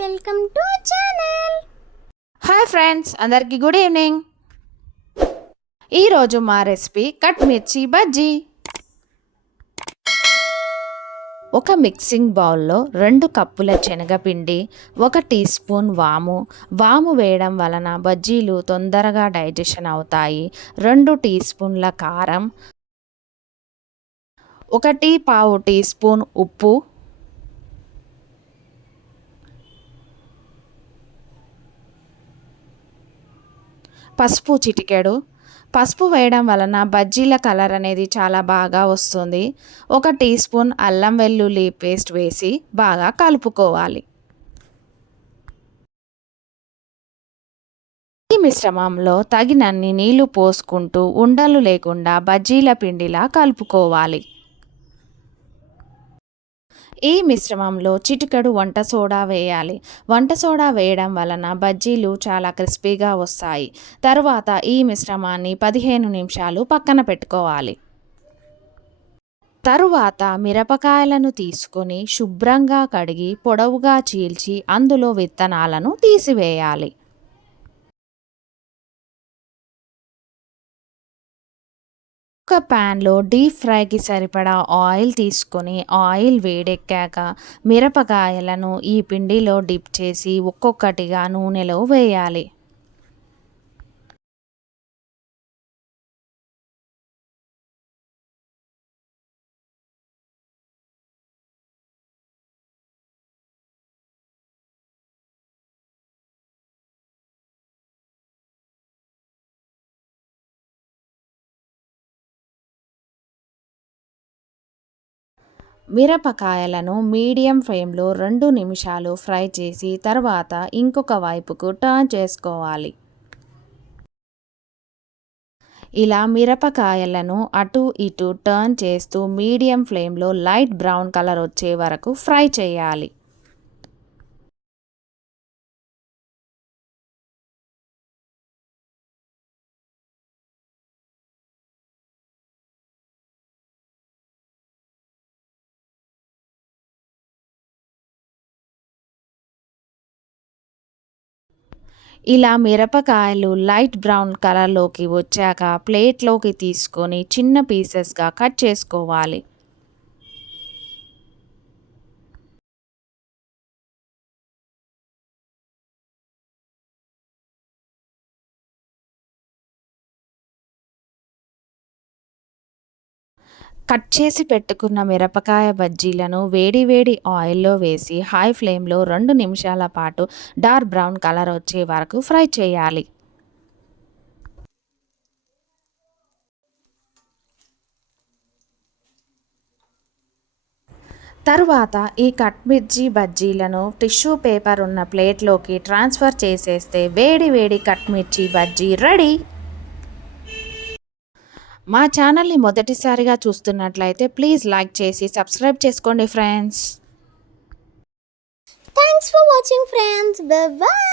Welcome to channel. Hi friends అందరికీ good evening. ఈరోజు మా రెసిపీ కట్ మిర్చి బజ్జీ. ఒక మిక్సింగ్ బౌల్లో రెండు కప్పుల శనగపిండి ఒక టీ స్పూన్ వాము. వాము వేయడం వలన బజ్జీలు తొందరగా డైజెషన్ అవుతాయి. రెండు టీ స్పూన్ల కారం ఒకటి పావు టీ స్పూన్ ఉప్పు పసుపు చిటికెడు. పసుపు వేయడం వలన బజ్జీల కలర్ అనేది చాలా బాగా వస్తుంది. ఒక టీ స్పూన్ అల్లం వెల్లుల్లి పేస్ట్ వేసి బాగా కలుపుకోవాలి. ఈ మిశ్రమంలో తగినన్ని నీళ్ళు పోసుకుంటూ ఉండలు లేకుండా బజ్జీల పిండిలా కలుపుకోవాలి. ఈ మిశ్రమంలో చిటికెడు వంట సోడా వేయాలి. వంట సోడా వేయడం వలన బజ్జీలు చాలా క్రిస్పీగా వస్తాయి. తరువాత ఈ మిశ్రమాన్ని పదిహేను నిమిషాలు పక్కన పెట్టుకోవాలి. తరువాత మిరపకాయలను తీసుకొని శుభ్రంగా కడిగి పొడవుగా చీల్చి అందులో విత్తనాలను తీసివేయాలి. ఒక ప్యాన్లో డీప్ ఫ్రైకి సరిపడా ఆయిల్ తీసుకొని ఆయిల్ వేడెక్కాక మిరపకాయలను ఈ పిండిలో డిప్ చేసి ఒక్కొక్కటిగా నూనెలో వేయాలి. మిరపకాయలను మీడియం ఫ్లేమ్లో రెండు నిమిషాలు ఫ్రై చేసి తర్వాత ఇంకొక వైపుకు టర్న్ చేసుకోవాలి. ఇలా మిరపకాయలను అటు ఇటు టర్న్ చేస్తూ మీడియం ఫ్లేమ్లో లైట్ బ్రౌన్ కలర్ వచ్చే వరకు ఫ్రై చేయాలి. ఇలా మిరపకాయలు లైట్ బ్రౌన్ కలర్లోకి వచ్చాక ప్లేట్లోకి తీసుకొని చిన్న పీసెస్గా కట్ చేసుకోవాలి. కట్ చేసి పెట్టుకున్న మిరపకాయ బజ్జీలను వేడి వేడి ఆయిల్లో వేసి హై ఫ్లేమ్లో రెండు నిమిషాల పాటు డార్క్ బ్రౌన్ కలర్ వచ్చే వరకు ఫ్రై చేయాలి. తరువాత ఈ కట్ మిర్చి బజ్జీలను టిష్యూ పేపర్ ఉన్న ప్లేట్లోకి ట్రాన్స్ఫర్ చేసేస్తే వేడి వేడి కట్ మిర్చి బజ్జీ రెడీ. మా ఛానల్ని మొదటిసారిగా చూస్తున్నట్లయితే ప్లీజ్ లైక్ చేసి సబ్స్క్రైబ్ చేసుకోండి friends. Thanks for watching friends bye